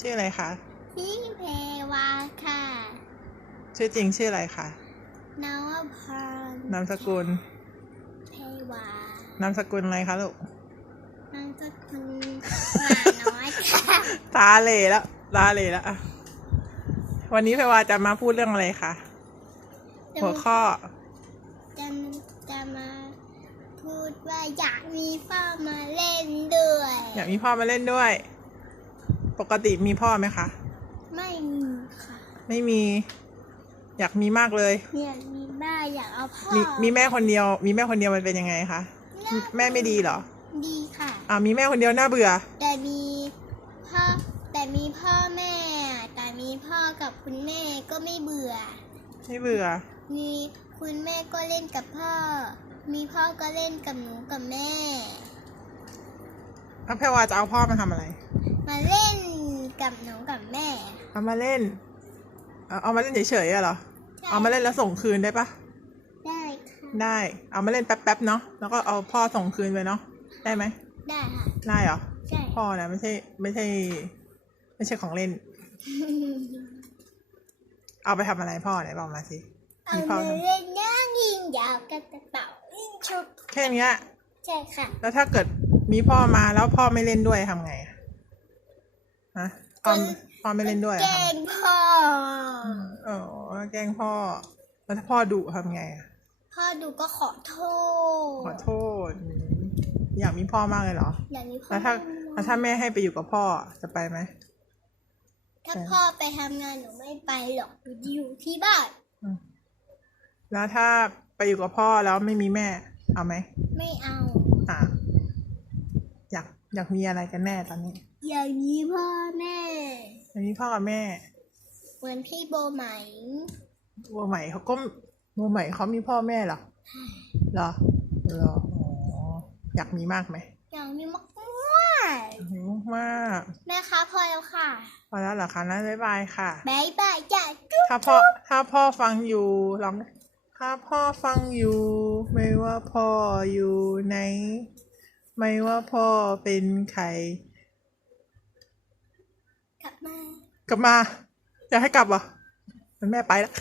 ชื่ออะไรคะพี่เพวาค่ะ ชื่อจริงชื่ออะไรคะนวพรนามสกุล เพวานามสกุลอะไรคะลูกนามสกุลหมาน้อยค่ะตาเหลแล้วตาเหลแล้วอะวันนี้เพวาจะมาพูดเรื่องอะไรคะหัวข้อจะจะมาพูดว่าอยากมีพ่อมาเล่นด้วย อยากมีพ่อมาเล่นด้วย ปกติมีพ่อไหมคะ ไม่มีค่ะ ไม่มี อยากมีมากเลยอยากมีบ้านอยากเอาพ่อมีมีแม่คนเดียว มีแม่คนเดียวมันเป็นยังไงคะน่าแม่ไม่ดีเหรอ ดีค่ะอ่ามีแม่คนเดียวน่าเบื่อ แต่มีพ่อแต่มีพ่อแม่ แต่มีพ่อกับคุณแม่ก็ไม่เบื่อ ไม่เบื่อ มีคุณแม่ก็เล่นกับพ่อ มีพ่อก็เล่นกับหนูกับแม่ถ้าเพวาจะเอาพ่อมาทำอะไร มาเล่นกับหนูกับแม่ เอามาเล่น เอาเอามาเล่นเฉยๆอะเหรอ ใช่ เอามาเล่นแล้วส่งคืนได้ปะ ได้ค่ะได้ เอามาเล่นแป๊บๆเนาะ แล้วก็เอาพ่อส่งคืนไปเนาะ ได้ไหม ได้ค่ะได้เหรอ ใช่พ่อนะไม่ใช่ไม่ใช่ ไม่ใช่ของเล่น เอาไปทำอะไรพ่อไหนบอกมาสิ เอามีพ่อมาทำเล่นย่างยิงยาวกับกระเป๋ายิงชุบแค่เนี้ย ใช่ค่ะ แล้วถ้าเกิดมีพ่อมาแล้วพ่อไม่เล่นด้วยทำไงอะ ฮะพ่อพ่อไม่เล่นด้วยอะแกทำล้ไงงพ่ออ๋อแกล้งพ่อแล้วถ้าพ่อดุทำไงอะพ่อดูก็ขอโทษขอโทษอืมอยากมีพ่อมากเลยเหรอ อย่างนี้พ่อแล้วถ้าแล้วถ้าแม่ให้ไปอยู่กับพ่อจะไปไหมถ้าพ่อไปทำงานหนูไม่ไปหรอกหนูจะอยู่ที่บ้านแล้วถ้าไปอยู่กับพ่อแล้วไม่มีแม่ เอาไหมไม่เอา อ่า อยากอยากมีอะไรกันแน่ตอนนี้ อย่างนี้พ่อแม่อยากมีพ่อกับแม่ เหมือนพี่โบไหมวัวใหม่เขาก็วัวใหม่เขามีพ่อแม่เหรอเหรอเหรออ๋ออยากมีมากไหมอย่างนี้มากอยากมีมากๆแม่คะพอแล้วค่ะๆพอแล้วเหรอคะนั้นบ๊ายบายค่ะบายบายจ้ะจุ๊บถ้าพ่อถ้าพ่อฟังอยู่ลองถ้าพ่อฟังอยู่ ไม่ว่าพ่ออยู่ไหน ไม่ว่าพ่อเป็นใคร กลับมา อยากให้กลับเหรอมันแม่ไปแล้ว